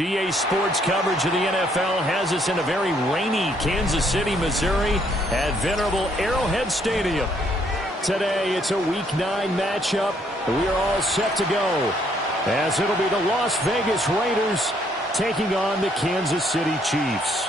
EA Sports coverage of the NFL has us in a very rainy Kansas City, Missouri at venerable Arrowhead Stadium. Today, it's a Week 9 matchup. We are all set to go, as it'll be the Las Vegas Raiders taking on the Kansas City Chiefs.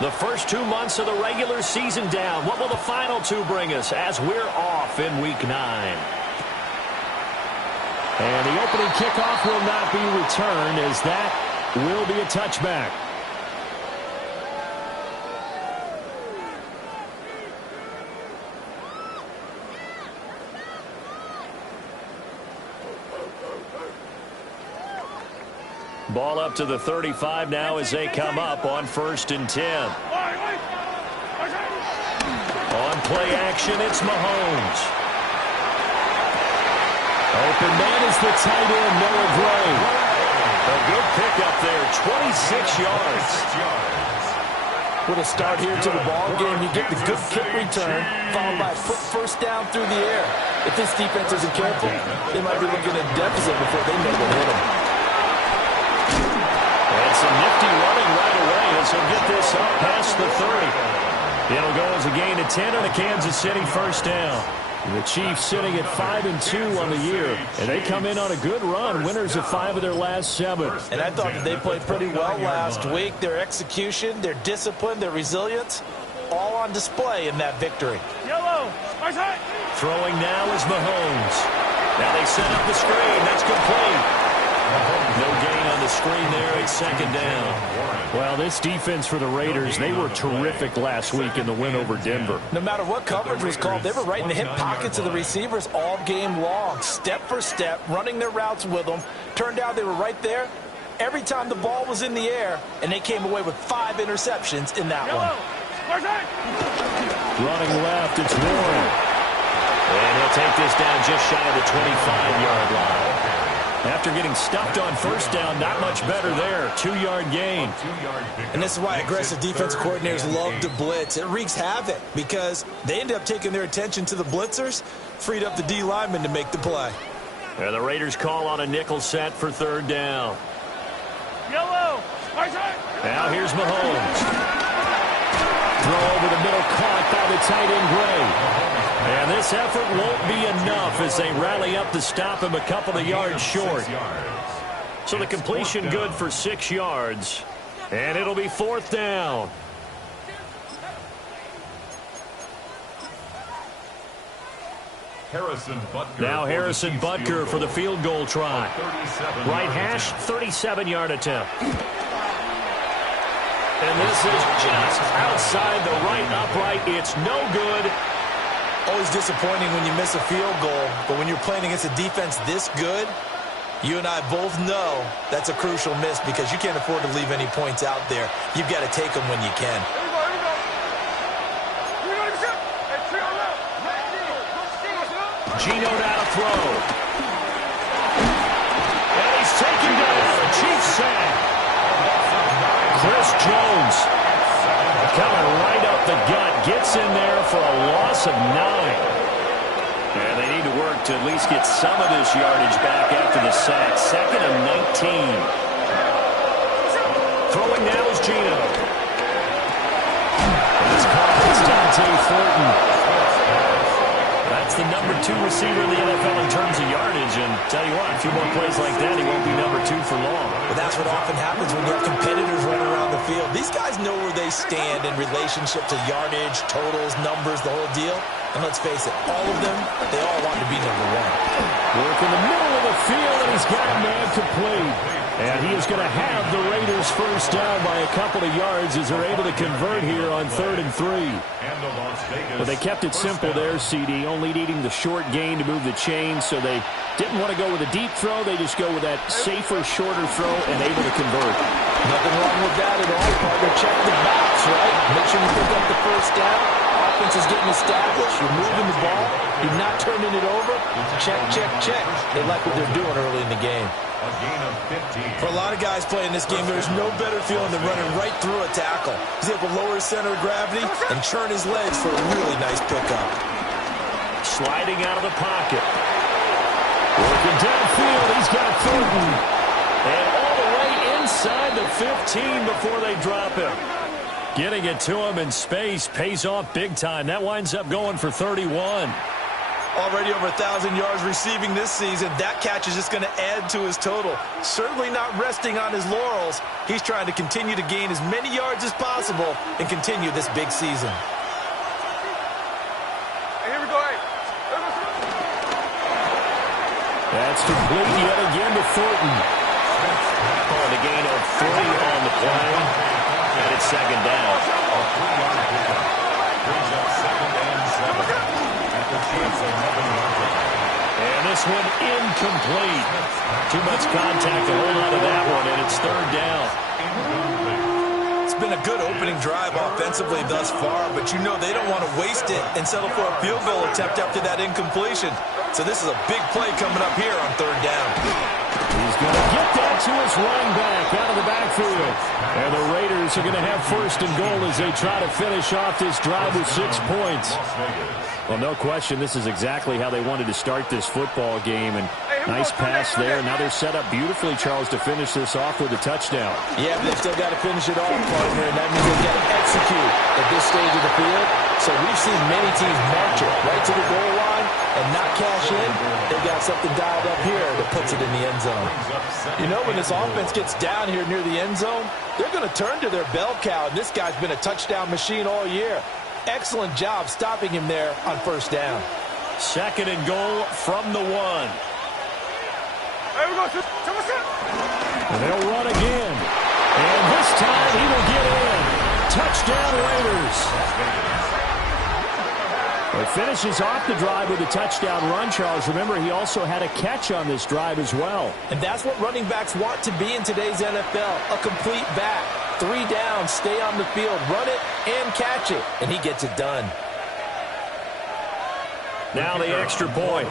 The first 2 months of the regular season down. What will the final 2 bring us as we're off in Week 9? And the opening kickoff will not be returned, as that will be a touchback. Ball up to the 35 now as they come up on 1st and 10. On play action, it's Mahomes. Open man is the tight end, Noah Gray. A good pickup there, 26 yards. With a start here to the ball game, you get the good kick return, followed by a quick first down through the air. If this defense isn't careful, they might be looking at a deficit before they know what hit them. And some nifty running right away as he'll get this up past the 30. It'll go as a gain of 10 on a Kansas City first down. The Chiefs sitting at 5-2 on the year, and they come in on a good run, winners of 5 of their last 7. And I thought that they played pretty well last week. Their execution, their discipline, their resilience, all on display in that victory. Throwing now is Mahomes. Now they set up the screen. That's complete. No gain on the screen there. It's 2nd down. Well, this defense for the Raiders, they were terrific last week in the win over Denver. No matter what coverage was called, they were right in the hip pockets of the receivers all game long. Step for step, running their routes with them. Turned out they were right there every time the ball was in the air, and they came away with 5 interceptions in that one. Running left, it's Warren. And he'll take this down just shy of the 25-yard line. After getting stuffed on first down, not much better there. 2-yard gain. And this is why aggressive defense coordinators love to blitz. It wreaks havoc because they end up taking their attention to the blitzers, freed up the D lineman to make the play. And the Raiders call on a nickel set for 3rd down. Now here's Mahomes. Throw over the middle, caught by the tight end Gray. And this effort won't be enough as they rally up to stop him a couple of yards short. So the completion good for 6 yards. And it'll be 4th down. Now Harrison Butker for the field goal try. Right hash, 37-yard attempt. And this is just outside the right upright. It's no good. Always disappointing when you miss a field goal, but when you're playing against a defense this good, you and I both know that's a crucial miss because you can't afford to leave any points out there. You've got to take them when you can. Geno now to throw. And he's taken down. The Chiefs sack. Chris Jones coming right up the gut. Gets in there for a loss of 9. And they need to work to at least get some of this yardage back after the sack. 2nd and 19. Throwing now is Geno. And it's caught. It's Dante Thornton. That's the number 2 receiver in the NFL in terms of yardage. And tell you what, a few more plays like that, he won't be number 2 for long. But that's what often happens when you have competitors running around the field. These guys know where they stand in relationship to yardage, totals, numbers, the whole deal. And let's face it, all of them, they all want to be number 1. Work in the middle of the field, and he's got a man complete. And he is going to have the Raiders first down by a couple of yards as they're able to convert here on 3rd and 3. But they kept it simple there, CD, only needing the short gain to move the chain, so they didn't want to go with a deep throw. They just go with that safer, shorter throw and able to convert. Nothing wrong with that at all, partner. Check the box, right? Make sure you pick up the first down. Offense is getting established. You're moving the ball. You're not turning it over. Check, check, check. They like what they're doing early in the game. A gain of 15. For a lot of guys playing this game, there's no better feeling than running right through a tackle. He's able to lower his center of gravity and churn his legs for a really nice pickup. Sliding out of the pocket. Working downfield. He's got Thornton. And all the way inside the 15 before they drop him. Getting it to him in space pays off big time. That winds up going for 31. Already over 1,000 yards receiving this season. That catch is just going to add to his total. Certainly not resting on his laurels. He's trying to continue to gain as many yards as possible and continue this big season. Hey, here we go. Hey. That's complete yet again to Thornton. Oh, the gain of 3 on the play. And it's 2nd down. Brings up 2nd and 7. And this one incomplete. Too much contact to hold on to that one, and it's 3rd down. It's been a good opening drive offensively thus far, but you know they don't want to waste it and settle for a field goal attempt after that incompletion. So this is a big play coming up here on 3rd down. He's going to get that to his running back out of the backfield. And the Raiders are going to have 1st and goal as they try to finish off this drive with 6 points. Well, no question, this is exactly how they wanted to start this football game. And nice pass there. Now they're set up beautifully, Charles, to finish this off with a touchdown. Yeah, but they've still got to finish it off, partner, and that means they've got to execute at this stage of the field. So we've seen many teams march it right to the goal line and not cash in. They've got something dialed up here that puts it in the end zone. You know, when this offense gets down here near the end zone, they're going to turn to their bell cow, and this guy's been a touchdown machine all year. Excellent job stopping him there on 1st down. 2nd and goal from the 1. Hey, we go. And they'll run again. And this time he will get in. Touchdown Raiders. It finishes off the drive with a touchdown run, Charles. Remember, he also had a catch on this drive as well. And that's what running backs want to be in today's NFL, a complete back. 3 down, stay on the field, run it, and catch it. And he gets it done. Now the extra point.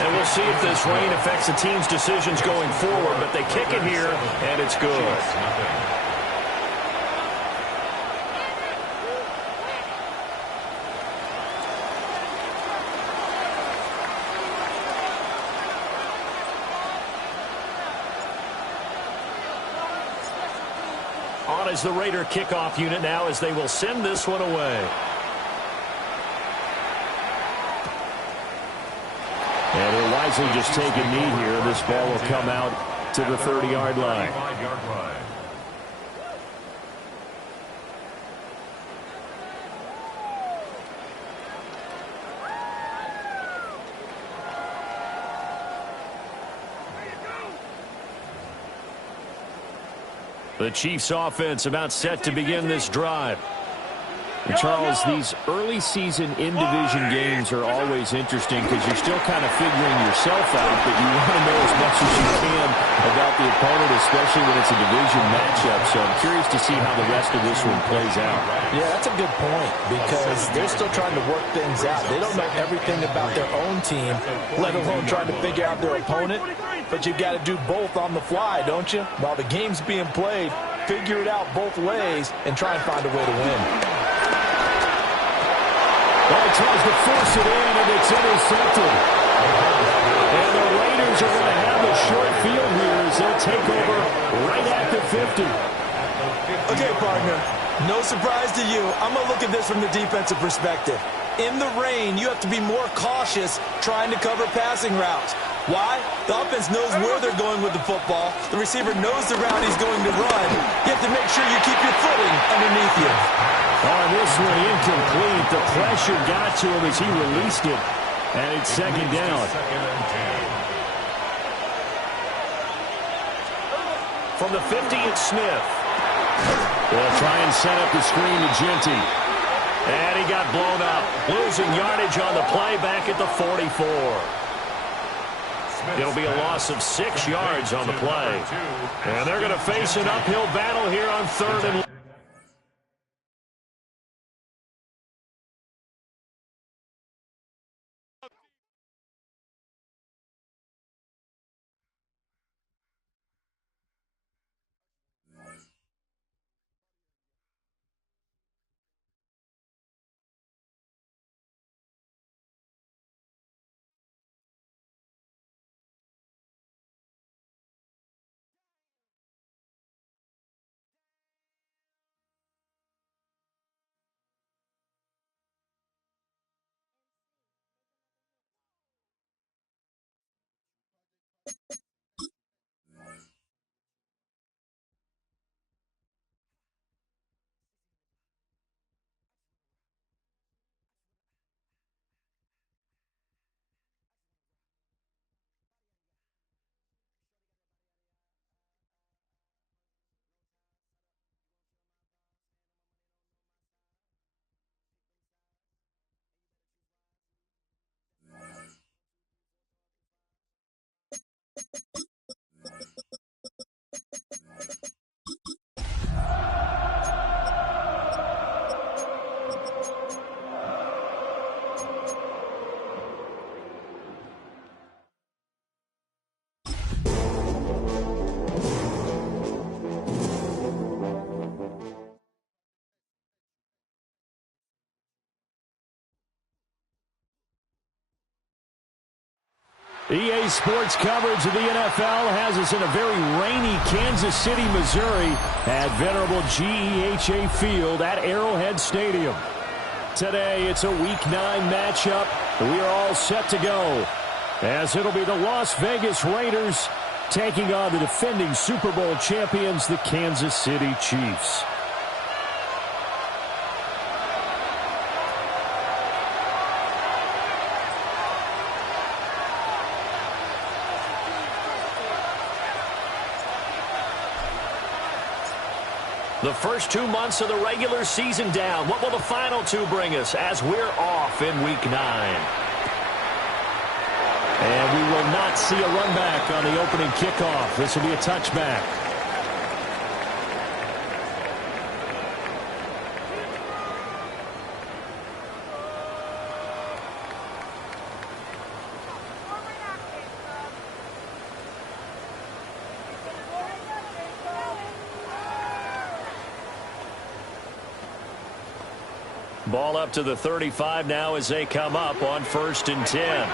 And we'll see if this rain affects the team's decisions going forward, but they kick it here, and it's good. On is the Raider kickoff unit now as they will send this one away. And he'll wisely just take a knee here. This ball will come out to the 30-yard line. The Chiefs offense about set to begin this drive. And Charles, these early season in-division games are always interesting because you're still kind of figuring yourself out, but you want to know as much as you can about the opponent, especially when it's a division matchup. So I'm curious to see how the rest of this one plays out. Yeah, that's a good point because they're still trying to work things out. They don't know everything about their own team, let alone trying to figure out their opponent. But you've got to do both on the fly, don't you? While the game's being played, figure it out both ways and try and find a way to win. Well, he tries to force it in, and it's intercepted. And the Raiders are going to have a short field here as they'll take over right at the 50. Okay, partner, no surprise to you. I'm going to look at this from the defensive perspective. In the rain, you have to be more cautious trying to cover passing routes. Why? The offense knows where they're going with the football. The receiver knows the route he's going to run. You have to make sure you keep your footing underneath you. On this one, incomplete. The pressure got to him as he released it. And it's second down. From the 50, it's Smith. They'll try and set up the screen to Ginty. And he got blown up. Losing yardage on the play back at the 44. It'll be a loss of 6 yards on the play. And they're going to face an uphill battle here on 3rd and EA Sports coverage of the NFL has us in a very rainy Kansas City, Missouri at venerable GEHA Field at Arrowhead Stadium. Today, it's a Week 9 matchup. We are all set to go, as it'll be the Las Vegas Raiders taking on the defending Super Bowl champions, the Kansas City Chiefs. The first 2 months of the regular season down. What will the final 2 bring us as we're off in Week 9? And we will not see a run back on the opening kickoff. This will be a touchback. Ball up to the 35 now as they come up on 1st and 10.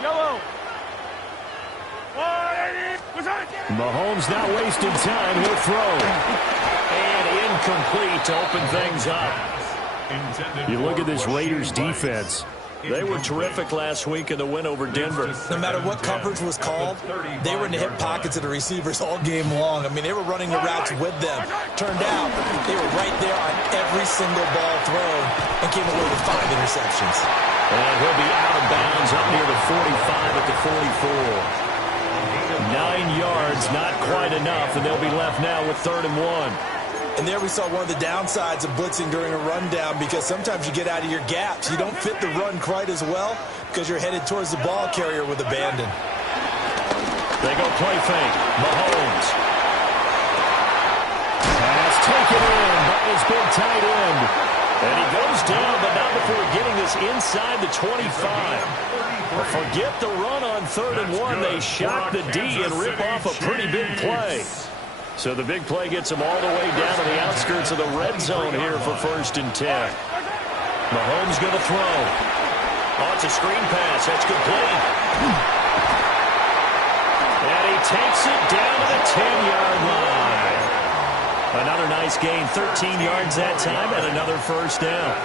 Yellow. Mahomes not wasting time. He'll throw. And incomplete to open things up. You look at this Raiders defense. They were terrific last week in the win over Denver. No matter what coverage was called, they were in the hip pockets of the receivers all game long. I mean, they were running the routes with them. Turned out, they were right there on every single ball thrown and came away with 5 interceptions. And he'll be out of bounds up near the 45 at the 44. 9 yards, not quite enough, and they'll be left now with 3rd and 1. And there we saw one of the downsides of blitzing during a rundown, because sometimes you get out of your gaps. You don't fit the run quite as well because you're headed towards the ball carrier with abandon. They go play fake. Mahomes. Pass taken in by his big tight end. And he goes down, but not before getting this inside the 25. Forget the run on 3rd and 1. They shock the D and rip off a pretty big play. So the big play gets them all the way down to the outskirts of the red zone here for 1st and 10. Mahomes going to throw. Oh, it's a screen pass. That's complete. And he takes it down to the 10-yard line. Another nice gain, 13 yards that time, and another 1st down.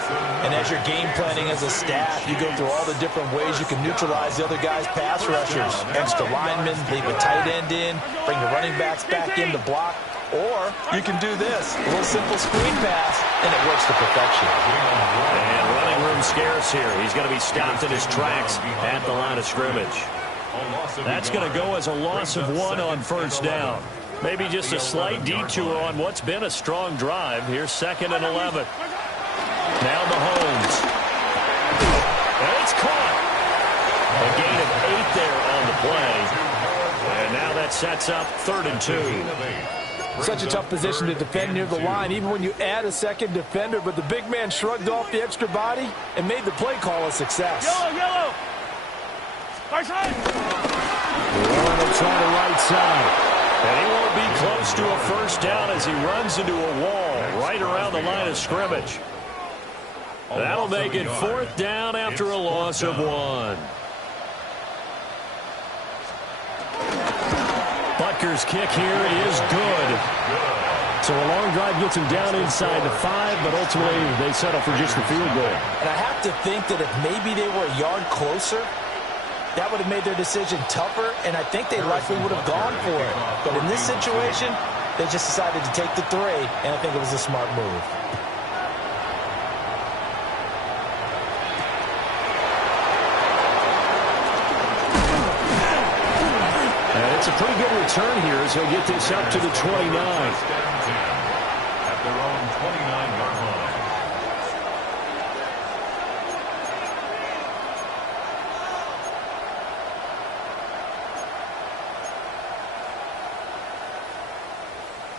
And as you're game planning as a staff, you go through all the different ways you can neutralize the other guy's pass rushers. Extra linemen, leave a tight end in, bring the running backs back in to block. Or you can do this, a little simple screen pass, and it works to perfection. And running room scarce here. He's going to be stopped in his tracks at the line of scrimmage. That's going to go as a loss of 1 on first down. Maybe just a slight detour on what's been a strong drive. Here's 2nd and 11. Now Mahomes. And it's caught. A gain of 8 there on the play. And now that sets up 3rd and 2. Such a tough position to defend near the line, even when you add a second defender. But the big man shrugged off the extra body and made the play call a success. Yellow. Right side. Warren will try the right side. And he won't be close to a first down as he runs into a wall right around the line of scrimmage. That'll make it 4th down after a loss of 1. Butker's kick here is good. So a long drive gets him down inside the 5, but ultimately they settle for just the field goal. And I have to think that if maybe they were a yard closer, that would have made their decision tougher, and I think they likely would have gone for it. But in this situation, they just decided to take the 3, and I think it was a smart move. And it's a pretty good return here as he'll get this up to the 29. At their own 29-yard line.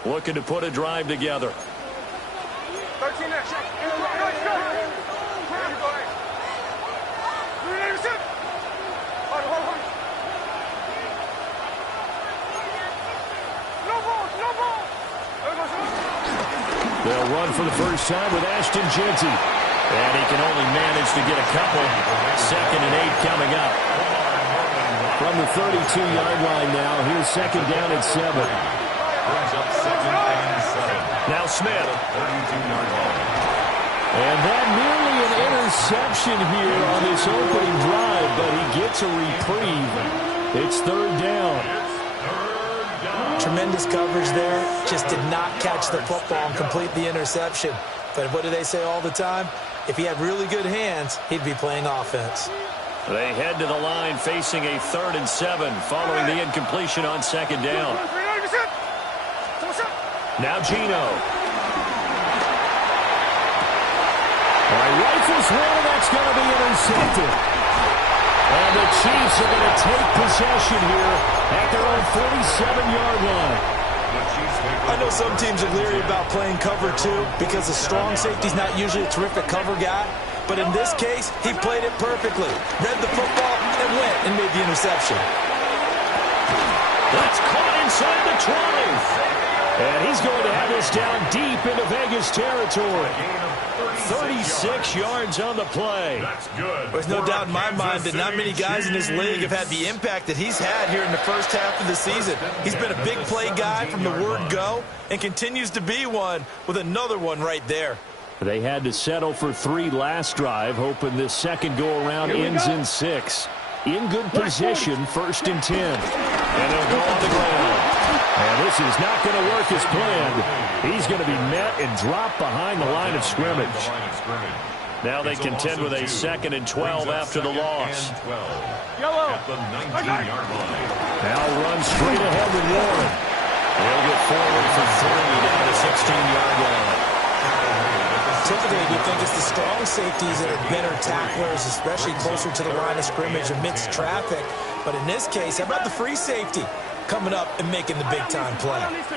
Looking to put a drive together. 13 next. Go. They'll run for the first time with Ashton Jeanty. And he can only manage to get a couple. 2nd and 8 coming up. From the 32-yard line now, here's 2nd down at 7. Brings up 2nd and 7. Now Smith. 32-yard line. And that nearly an interception here on this opening drive, but he gets a reprieve. It's 3rd down. Tremendous coverage there. Just did not catch the football and complete the interception. But what do they say all the time? If he had really good hands, he'd be playing offense. They head to the line facing a 3rd and 7 following the incompletion on 2nd down. Now Geno. All right, rifles one, that's going to be intercepted. And the Chiefs are going to take possession here at their own 47-yard line. I know some teams are leery about playing cover 2 because the strong safety's not usually a terrific cover guy. But in this case, he played it perfectly. Read the football and went and made the interception. That's caught inside the 20. And he's going to have this down deep into Vegas territory. 36 yards on the play. That's good. There's no doubt in my mind that not many guys in this league have had the impact that he's had here in the first half of the season. He's been a big play guy from the word go and continues to be one with another one right there. They had to settle for 3 last drive, hoping this second go-around ends in 6. In good position, 1st and 10. And they'll go on the ground. And this is not going to work as planned. He's going to be met and dropped behind the line of scrimmage. Now they contend with a 2nd and 12 after the loss. Yellow. At the 19-yard line. Now run straight ahead with Warren. They'll get forward for 3 down the 16-yard line. Typically, you think it's the strong safeties that are better tacklers, especially closer to the line of scrimmage amidst traffic. But in this case, how about the free safety coming up and making the big-time play? 180.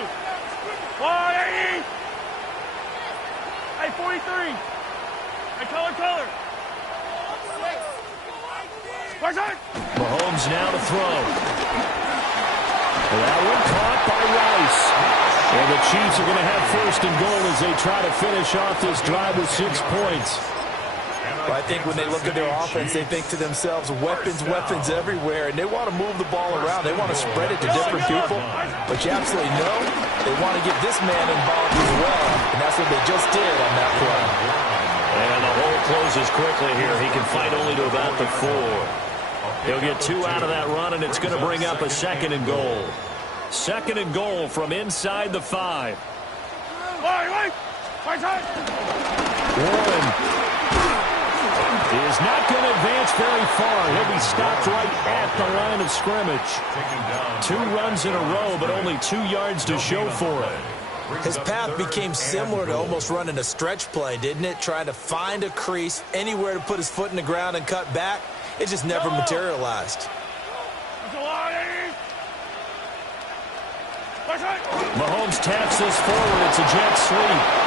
Hey, 43. Hey, color. Mahomes now to throw. That one caught by Rice. And the Chiefs are going to have 1st and goal as they try to finish off this drive with 6 points. Well, I think when they look at their offense, they think to themselves, weapons everywhere, and they want to move the ball around. They want to spread it to different people. But you absolutely know they want to get this man involved as well, and that's what they just did on that play. And the hole closes quickly here. He can fight only to about the 4. He'll get 2 out of that run, and it's going to bring up a 2nd and goal. 2nd and goal from inside the 5. Wait. Right side. Warren is not going to advance very far. He'll be stopped right at the line of scrimmage. 2 runs in a row, but only 2 yards to show for it. His path became similar to almost running a stretch play, didn't it? Trying to find a crease, anywhere to put his foot in the ground and cut back. It just never materialized. Mahomes taps this forward. It's a jet sweep.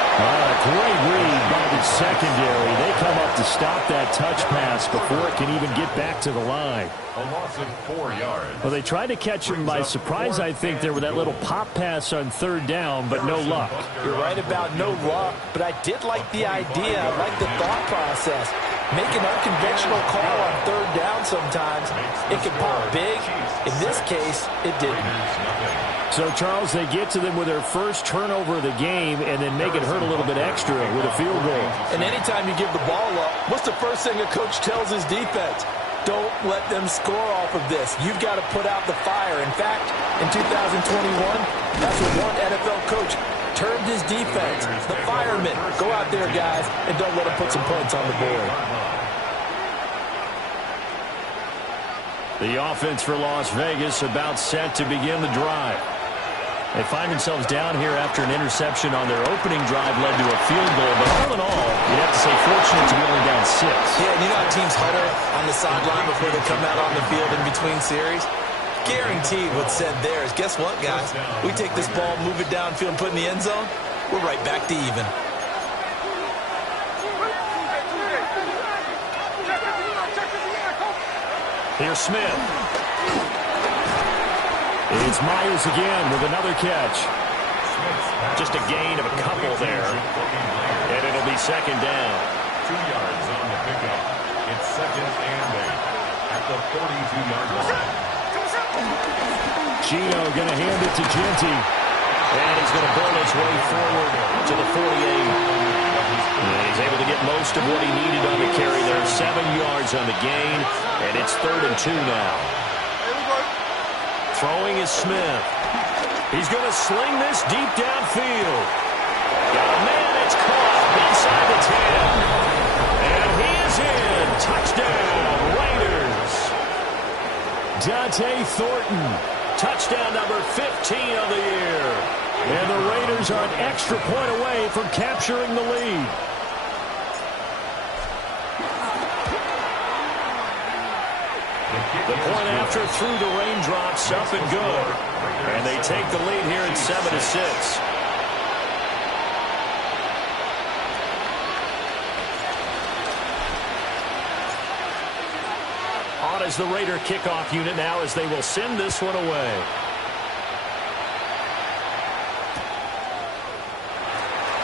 Great read by the secondary. They come up to stop that touch pass before it can even get back to the line. A loss of 4 yards. Well, they tried to catch him by surprise, I think, there with that little pop pass on 3rd down, but no luck. You're right about no luck, but I did like the idea. I like the thought process. Make an unconventional call on 3rd down sometimes. It can pop big. In this case, it didn't. So, Charles, they get to them with their first turnover of the game and then make it hurt a little bit extra with a field goal. And anytime you give the ball up, what's the first thing a coach tells his defense? Don't let them score off of this. You've got to put out the fire. In fact, in 2021, that's what one NFL coach termed his defense, the firemen. Go out there, guys, and don't let them put some points on the board. The offense for Las Vegas about set to begin the drive. They find themselves down here after an interception on their opening drive led to a field goal. But all in all, you'd have to say fortunate to be only down 6. Yeah, and you know how teams huddle on the sideline before they come out on the field in between series? Guaranteed what's said there is, guess what, guys? We take this ball, move it downfield, and put it in the end zone, we're right back to even. Here's Smith. It's Myers again with another catch. Just a gain of a couple there. And it'll be 2nd down. 2 yards on the pickup. It's 2nd and 8 at the 42-yard line. Gino going to hand it to Genty. And he's going to burn his way forward to the 48. And he's able to get most of what he needed on the carry there. 7 yards on the gain. And it's 3rd and 2 now. Throwing is Smith. He's going to sling this deep downfield. Got a man, it's caught inside the 10. And he is in. Touchdown, Raiders. Dante Thornton. Touchdown number 15 of the year. And the Raiders are an extra point away from capturing the lead. The point after through the raindrops, up and good. And they take the lead here at 7-6. On as the Raider kickoff unit now as they will send this one away.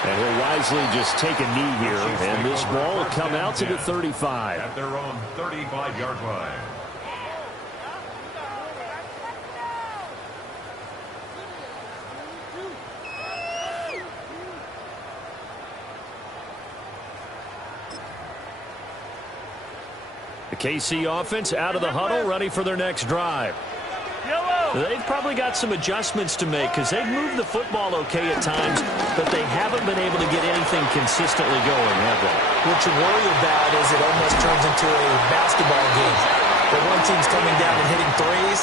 And he'll wisely just take a knee here. And this ball will come out to the 35. At their own 35-yard line. The KC offense out of the huddle, ready for their next drive. They've probably got some adjustments to make because they've moved the football okay at times, but they haven't been able to get anything consistently going, have they? What you worry about is it almost turns into a basketball game where one team's coming down and hitting threes,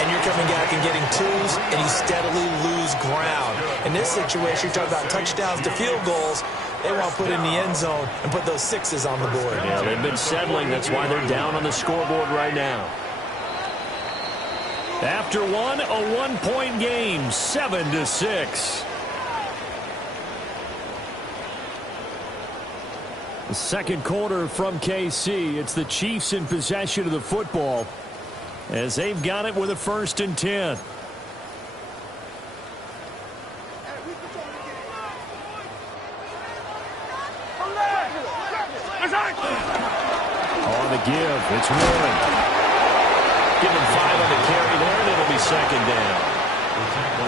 and you're coming back and getting twos, and you steadily lose ground. In this situation, you're talking about touchdowns to field goals. They want to put in the end zone and put those 6s on the board. Yeah, they've been settling. That's why they're down on the scoreboard right now. After one, a 1-point game, 7-6. The second quarter from KC. It's the Chiefs in possession of the football as they've got it with a 1st and 10. On the give, it's Warren. Give him 5 on the carry there, and it'll be 2nd down.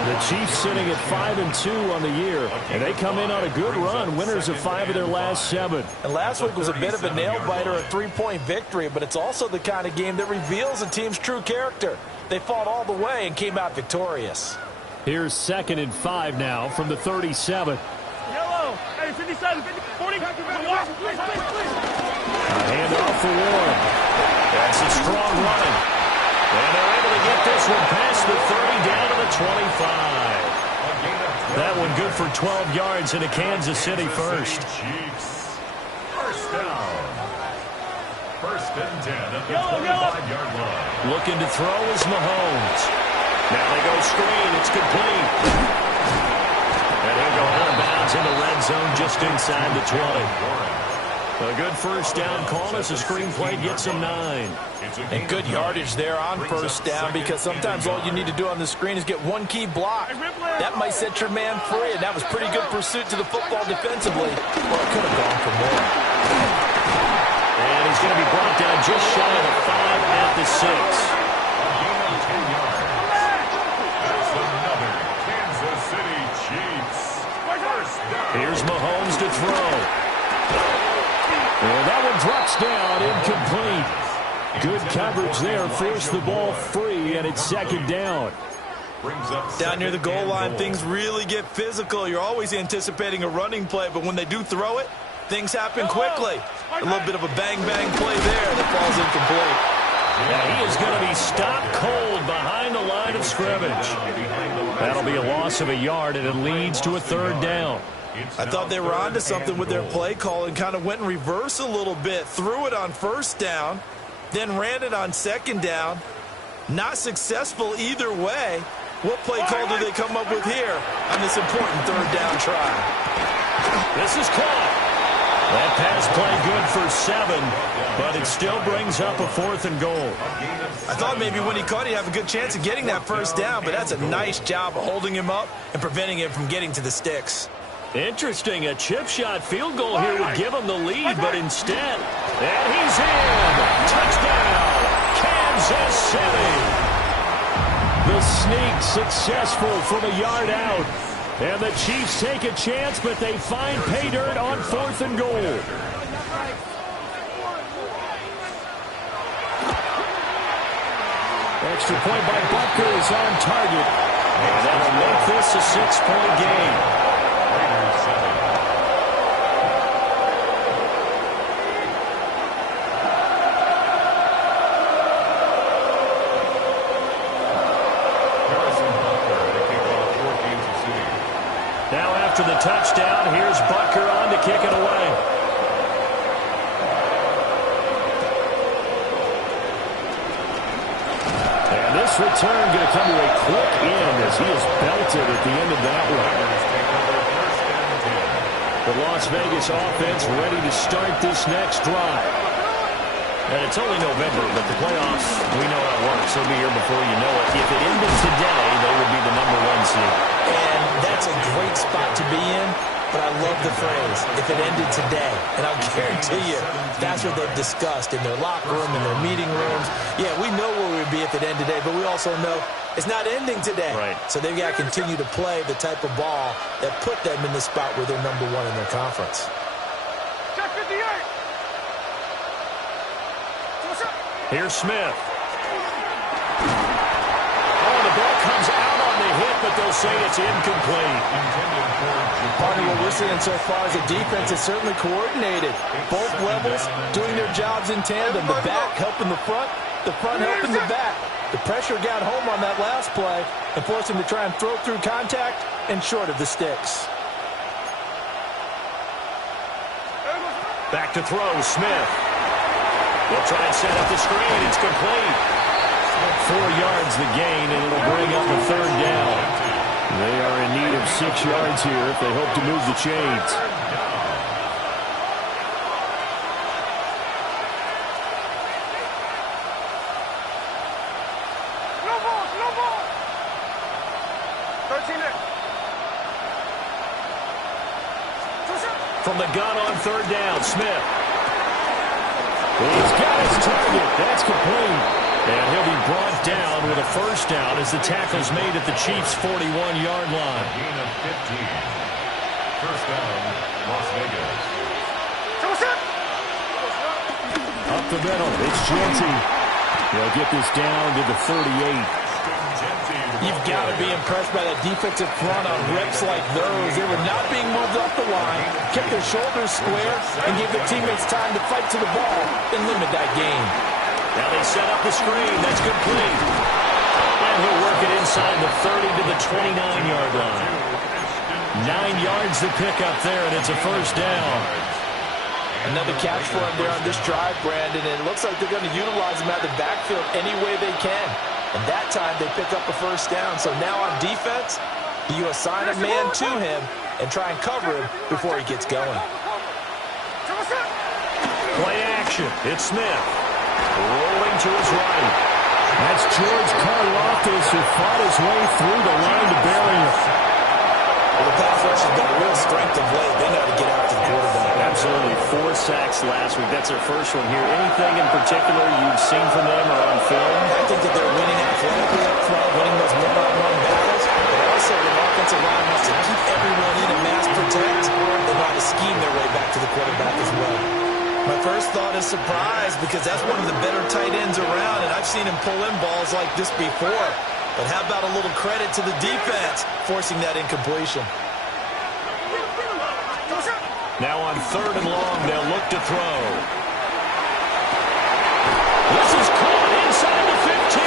The Chiefs sitting at 5-2 on the year, and they come in on a good run, winners of 5 of their last 7. And last week was a bit of a nail-biter, a 3-point victory, but it's also the kind of game that reveals a team's true character. They fought all the way and came out victorious. Here's 2nd and 5 now from the 37. Yellow. Hey, 57, 50, 40. Please. A handoff for Warren. That's a strong run. And they're able to get this one past the 30 down to the 25. That one good for 12 yards into Kansas City first. Chiefs. First down. 1st and 10 at the 25-yard line. Looking to throw is Mahomes. Now they go screen. It's complete. And he'll go out of bounds in the red zone just inside the 20. A good first down call as the screen play gets him 9. And good yardage there on first down, because sometimes all you need to do on the screen is get one key block. That might set your man free, and that was pretty good pursuit to the football defensively. Well, it could have gone for more. And he's going to be brought down just shy of the 5 at the 6. A gain of 10 yards. That's another Kansas City Chiefs. First down. Here's Mahomes to throw. Well, that one drops down, incomplete. Good coverage there, forced the ball free, and it's 2nd down. Down near the goal line, things really get physical. You're always anticipating a running play, but when they do throw it, things happen quickly. A little bit of a bang-bang play there that falls incomplete. Yeah, he is going to be stopped cold behind the line of scrimmage. That'll be a loss of a yard, and it leads to a 3rd down. I thought they were onto something with their play call and kind of went in reverse a little bit. Threw it on 1st down, then ran it on 2nd down. Not successful either way. What play call do they come up with here on this important 3rd down try? This is caught. That pass play good for 7, but it still brings up a 4th and goal. I thought maybe when he caught, he'd have a good chance of getting that 1st down, but that's a nice job of holding him up and preventing him from getting to the sticks. Interesting, a chip shot field goal here would give him the lead, but instead, and he's in. Touchdown, Kansas City. The sneak successful from a yard out. And the Chiefs take a chance, but they find pay dirt on 4th and goal. Extra point by Butker is on target. And that'll make this a 6-point game. Now after the touchdown, here's Butker on to kick it away. And this return going to come to a quick end as he is belted at the end of that one. The Las Vegas offense ready to start this next drive. And it's only November, but the playoffs, we know how it works. They'll be here before you know it. If it ended today, they would be the #1 seed. And that's a great spot to be in, but I love the phrase, if it ended today. And I'll guarantee you, that's what they've discussed in their locker room, in their meeting rooms. Yeah, we know where we would be if it ended today, but we also know it's not ending today. Right. So they've got to continue to play the type of ball that put them in the spot where they're #1 in their conference. Check 58. Here's Smith. Oh, the ball comes out on the hit, but they'll say it's incomplete. Partner, what we're seeing so far is the defense is certainly coordinated. Both levels doing their jobs in tandem. The back helping the front helping the back. The pressure got home on that last play and forced him to try and throw through contact and short of the sticks. Back to throw, Smith. They'll try and set up the screen. It's complete. 4 yards the gain, and it'll bring up a 3rd down. They are in need of 6 yards here if they hope to move the chains. No ball. 13 in. From the gun on 3rd down, Smith. He's got his target. That's complete. And he'll be brought down with a first down as the tackle's made at the Chiefs' 41-yard line. Gain of 15. First down, Las Vegas. Up the middle, it's Jeanty. They'll get this down to the 38. You've got to be impressed by that defensive front on reps like those. They were not being moved up the line, kept their shoulders square, and gave their teammates time to fight to the ball and limit that game. Now they set up the screen. That's complete. And he'll work it inside the 30 to the 29-yard line. 9 yards to pick up there, and it's a first down. Another catch for him there on this drive, Brandon, and it looks like they're going to utilize him out of the backfield any way they can. And that time they pick up a first down. So now on defense, you assign a man to him and try and cover him before he gets going. Play action. It's Smith. Rolling to his right. That's George Karlaftis who fought his way through the line to bury him. Well, the pass rush has got a real strength of late. They know how to get after the quarterback. Absolutely. 4 sacks last week. That's their first one here. Anything in particular you've seen from them or on film? I think that they're winning athletically up front, winning those one-on-one battles, but also the offensive line wants to keep everyone in and mass protect. They know how to scheme their way back to the quarterback as well. My first thought is surprise because that's one of the better tight ends around, and I've seen him pull in balls like this before. But how about a little credit to the defense forcing that incompletion? Now on 3rd and long, they'll look to throw. This is caught inside the 15.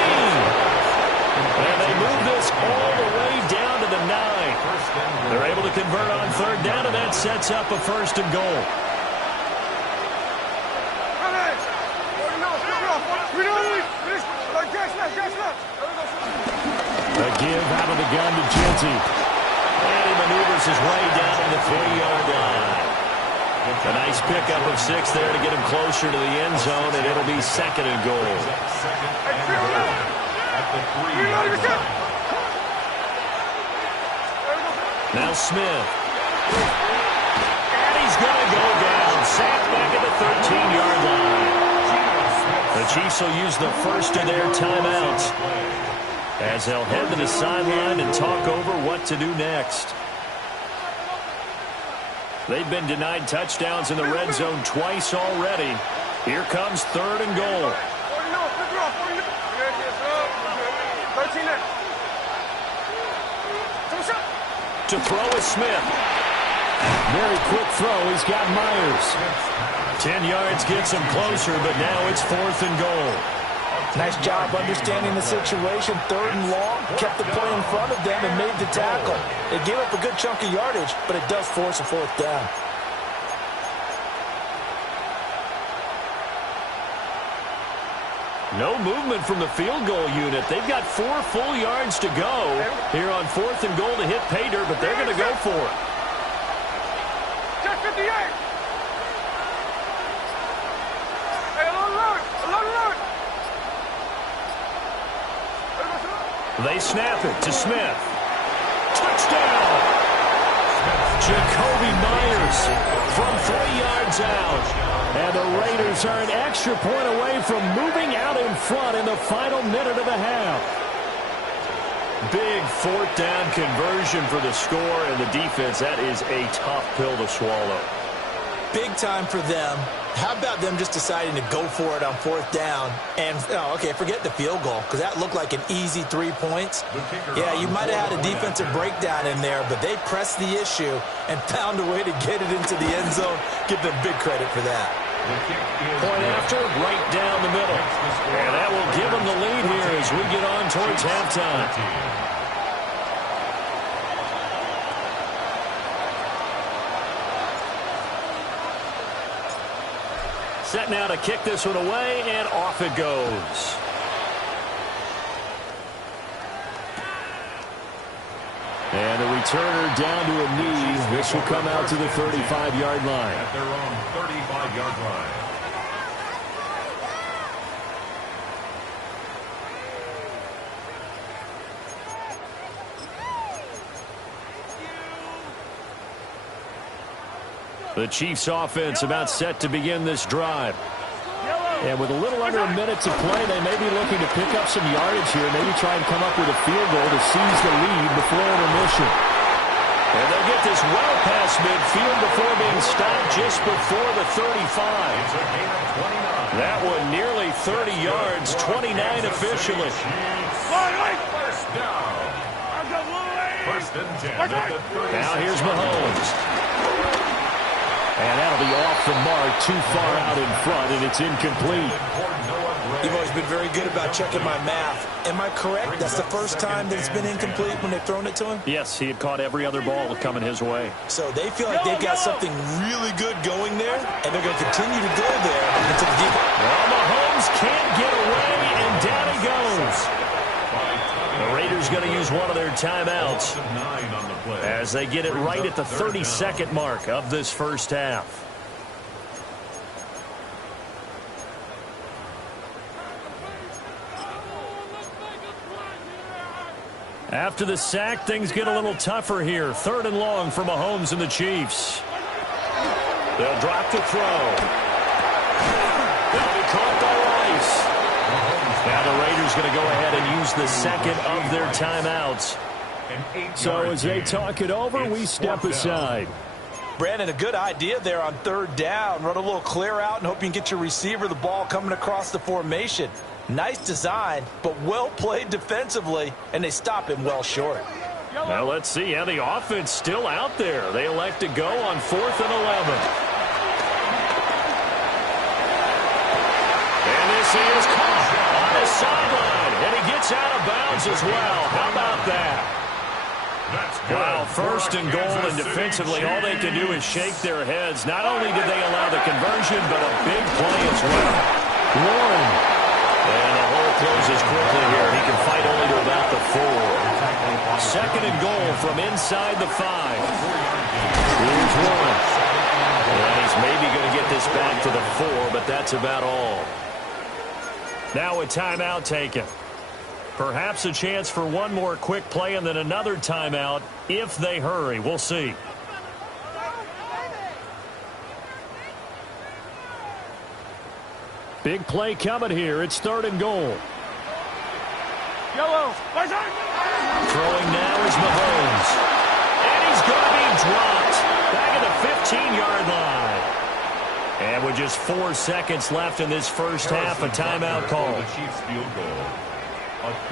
And they move this all the way down to the 9. They're able to convert on 3rd down, and that sets up a 1st and goal. A give out of the gun to Jeanty. And he maneuvers his way down to the 3-yard line. A nice pickup of 6 there to get him closer to the end zone, and it'll be 2nd and goal. Now Smith. And he's going to go down. Sacked back at the 13-yard line. The Chiefs will use the first of their timeouts as they'll head to the sideline and talk over what to do next. They've been denied touchdowns in the red zone twice already. Here comes 3rd and goal. To throw is Smith. Very quick throw. He's got Myers. 10 yards gets him closer, but now it's 4th and goal. Nice job understanding the situation. 3rd and long, kept the play in front of them and made the tackle. They gave up a good chunk of yardage, but it does force a 4th down. No movement from the field goal unit. They've got 4 full yards to go here on 4th and goal to hit pay dirt, but they're going to go for it. Check 58. They snap it to Smith. Touchdown! Jakobi Meyers from 3 yards out. And the Raiders are an extra point away from moving out in front in the final minute of the half. Big 4th down conversion for the score, and the defense, that is a tough pill to swallow. Big time for them. How about them just deciding to go for it on 4th down? And, okay, forget the field goal, because that looked like an easy 3 points. Yeah, you might have had a defensive breakdown in there, but they pressed the issue and found a way to get it into the end zone. Give them big credit for that. Point after, right down the middle. And that will give them the lead here as we get on towards halftime. Set now to kick this one away, and off it goes. And the returner down to a knee. This will come out to the 35-yard line. At their own 35-yard line. The Chiefs offense about set to begin this drive. And with a little under a minute to play, they may be looking to pick up some yardage here, maybe try and come up with a field goal to seize the lead before intermission. And they'll get this well past midfield before being stopped just before the 35. It's a gain of 29. That one nearly 30 yards, 29 officially. First down. First and 10 at the 36. Now here's Mahomes. And that'll be off the mark, too far out in front, and it's incomplete. You've always been very good about checking my math. Am I correct? That's the first time that it's been incomplete when they've thrown it to him? Yes, he had caught every other ball coming his way. So they feel like they've got something really good going there, and they're going to continue to go there into the deep. Well, Mahomes can't get away, and down he goes. The Raiders going to use one of their timeouts as they get it right at the 32nd mark of this first half. After the sack, things get a little tougher here. 3rd and long for Mahomes and the Chiefs. They'll drop the throw. They'll be caught by Rice. Now the Raiders going to go ahead and use the second of their timeouts. So as they talk it over, we step aside. Brandon, a good idea there on 3rd down. Run a little clear out and hope you can get your receiver the ball coming across the formation. Nice design, but well played defensively, and they stop him well short. Now let's see how the offense still out there. They elect to go on 4th and 11. And this is caught on his sideline, and he gets out of bounds as well. How about that? Wow, 1st and goal, and defensively all they can do is shake their heads. Not only did they allow the conversion, but a big play as well. Warren. And the hole closes quickly here. He can fight only to about the 4. 2nd and goal from inside the 5. Here's Warren. And he's maybe going to get this back to the 4, but that's about all. Now a timeout taken. Perhaps a chance for one more quick play and then another timeout if they hurry. We'll see. Big play coming here. It's 3rd and goal. Yellow. Throwing now is Mahomes. And he's going to be dropped back at the 15-yard line. And with just 4 seconds left in this first half, a timeout call.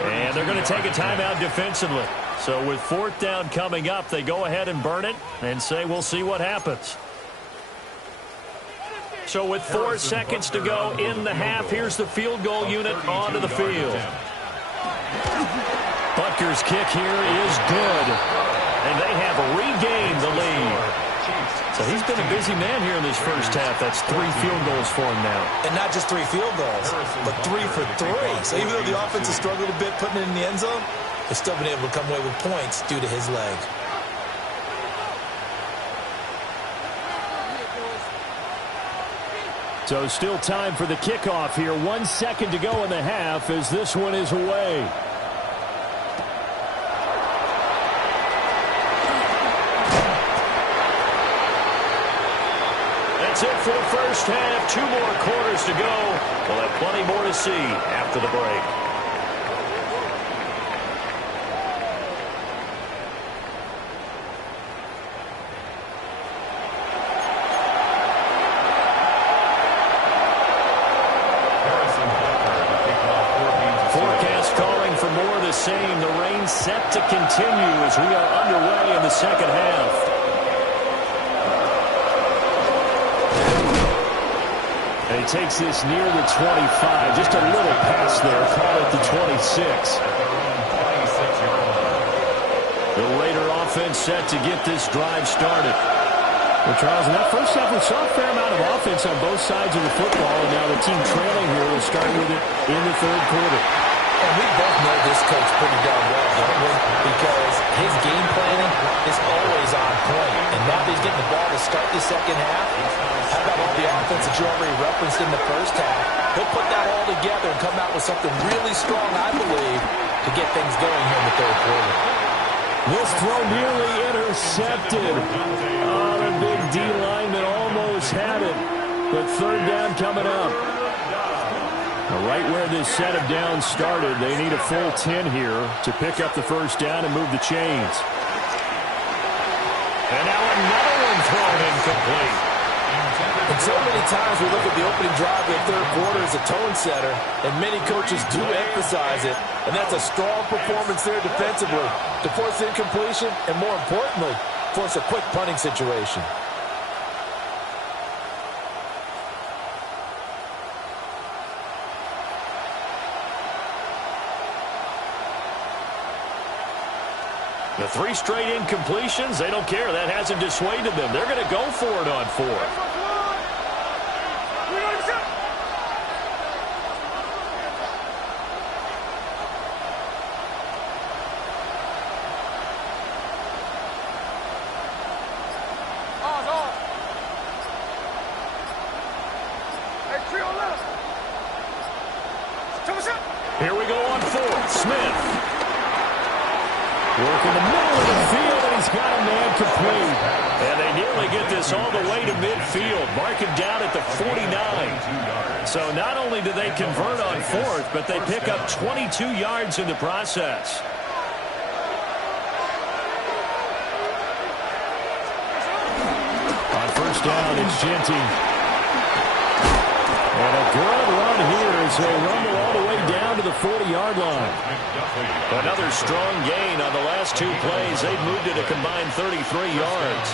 And they're going to take a timeout defensively. So with 4th down coming up, they go ahead and burn it and say we'll see what happens. So with 4 seconds to go in the half, here's the field goal unit onto the field. Butker's kick here is good. And they have regained the lead. So he's been a busy man here in this first half. That's 3 field goals for him now. And not just 3 field goals, but 3 for 3. So even though the offense has struggled a bit putting it in the end zone, they've still been able to come away with points due to his leg. So still time for the kickoff here. 1 second to go in the half as this one is away. That's it for the first half. 2 more quarters to go. We'll have plenty more to see after the break. Forecast calling for more of the same. The rain set to continue as we are underway in the second half. And he takes this near the 25. Just a little pass there. Call it the 26. The Raider offense set to get this drive started. Well, Charles, in that first half, we saw a fair amount of offense on both sides of the football, and now the team trailing here will start with it in the 3rd quarter. And we both know this coach pretty darn well, don't we? Because his game planning is always on point. And now that he's getting the ball to start the second half, how about all the offense that you already referenced in the first half? He'll put that all together and come out with something really strong, I believe, to get things going here in the 3rd quarter. This throw nearly intercepted. Oh, the big D lineman almost had it. But 3rd down coming up. Right where this set of downs started, they need a full 10 here to pick up the first down and move the chains. And now another one thrown incomplete. And so many times we look at the opening drive of the third quarter as a tone setter, and many coaches do emphasize it, and that's a strong performance there defensively to force incompletion and, more importantly, force a quick punting situation. The 3 straight incompletions, they don't care. That hasn't dissuaded them. They're going to go for it on 4th. Here we go on 4th. Smith. Work in the middle of the field, and he's got a man complete. And they nearly get this all the way to midfield. Mark him down at the 49. So not only do they convert on 4th, but they pick up 22 yards in the process. On first down, it's Genty. And a good run here as they rumble all the way down to the 40-yard line. Another strong gain on the last 2 plays. They've moved it a combined 33 yards.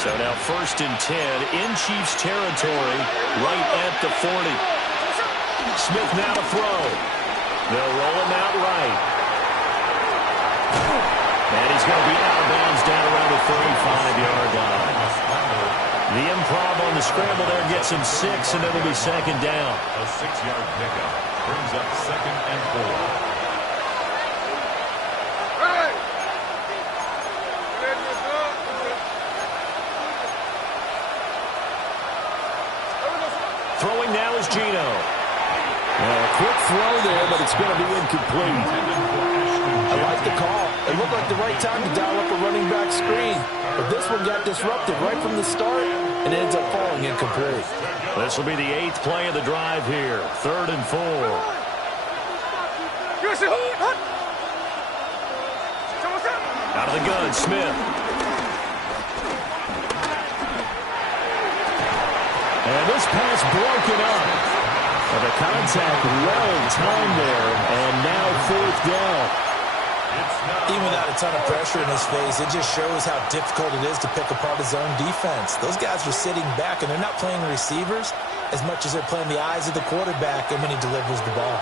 So now 1st and 10 in Chiefs territory right at the 40. Smith now to throw. They'll roll him out right. And he's going to be out of bounds down around the 35-yard line. The improv on the scramble there gets him 6, and it'll be 2nd down. A 6-yard pickup brings up 2nd and 4. Throwing now is Geno. Well, a quick throw there, but it's going to be incomplete. I like the call. It looked like the right time to dial up a running back screen. But this one got disrupted right from the start and ends up falling incomplete. This will be the 8th play of the drive here. 3rd and 4. Out of the gun, Smith. And this pass broken up. And the contact well timed there. And now 4th down. Even without a ton of pressure in his face, it just shows how difficult it is to pick apart his own defense. Those guys are sitting back, and they're not playing receivers as much as they're playing the eyes of the quarterback and when he delivers the ball.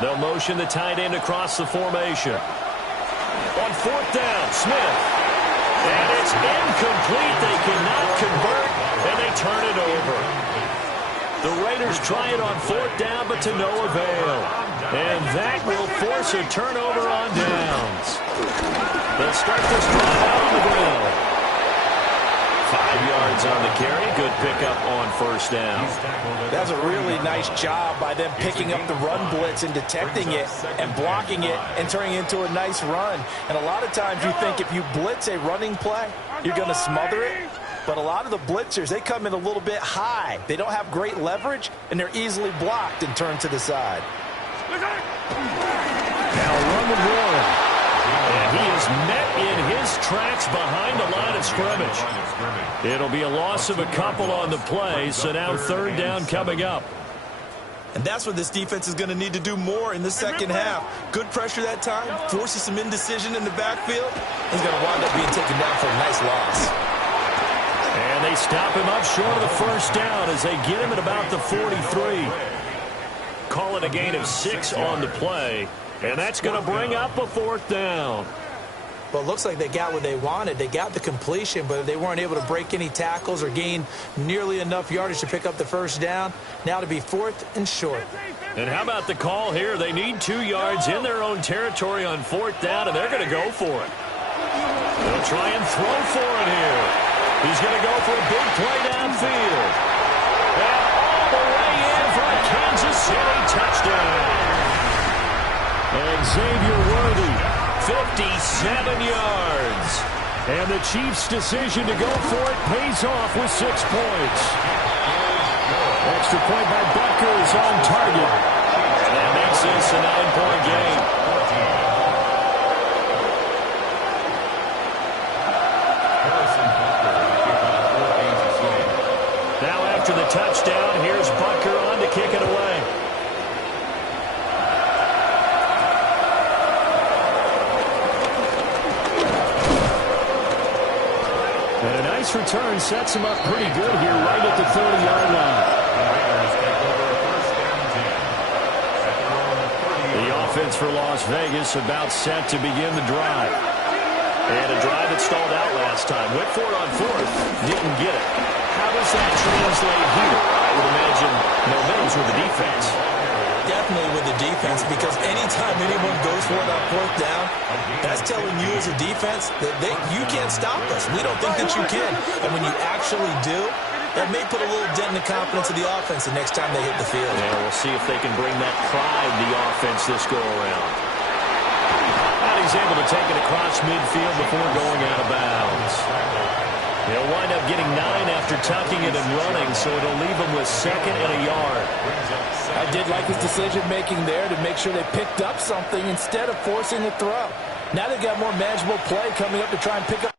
They'll motion the tight end across the formation. On 4th down, Smith. And it's incomplete. They cannot convert, and they turn it over. The Raiders try it on 4th down, but to no avail. And that will force a turnover on downs. They'll start this drive out on the ground. 5 yards on the carry. Good pickup on 1st down. That's a really nice job by them picking up the run blitz and detecting it and blocking it and turning it into a nice run. And a lot of times you think if you blitz a running play, you're going to smother it. But a lot of the blitzers, they come in a little bit high. They don't have great leverage, and they're easily blocked and turned to the side. Now run with Warren. And he is met in his tracks behind the line of scrimmage. It'll be a loss of a couple on the play, so now 3rd down coming up. And that's what this defense is going to need to do more in the second half. Good pressure that time, forces some indecision in the backfield. He's going to wind up being taken down for a nice loss. And they stop him up short of the 1st down as they get him at about the 43. Call it a gain of 6 on the play. And that's going to bring up a 4th down. Well, it looks like they got what they wanted. They got the completion, but they weren't able to break any tackles or gain nearly enough yardage to pick up the 1st down. Now to be 4th and short. And how about the call here? They need 2 yards in their own territory on 4th down, and they're going to go for it. They'll try and throw for it here. He's going to go for a big play downfield. And all the way in for a Kansas City touchdown. And Xavier Worthy, 57 yards. and the Chiefs' decision to go for it pays off with 6 points. Extra point by Butker is on target. And that makes this a 9-point game. Now after the touchdown, here's Butker on to kick it away. And a nice return sets him up pretty good here right at the 30-yard line. The offense for Las Vegas about set to begin the drive. And a drive that stalled out last time. Went for it on fourth. Didn't get it. How does that translate here? I would imagine momentum's with the defense. Definitely with the defense, because anytime anyone goes for it on fourth down, that's telling you as a defense that you can't stop us. We don't think that you can. And when you actually do, that may put a little dent in the confidence of the offense the next time they hit the field. Yeah, we'll see if they can bring that pride to the offense this go-around. And he's able to take it across midfield before going out of bounds. He'll wind up getting 9 after tucking it and running, so it'll leave him with 2nd and a yard. I did like his decision-making there to make sure they picked up something instead of forcing the throw. Now they've got more manageable play coming up to try and pick up.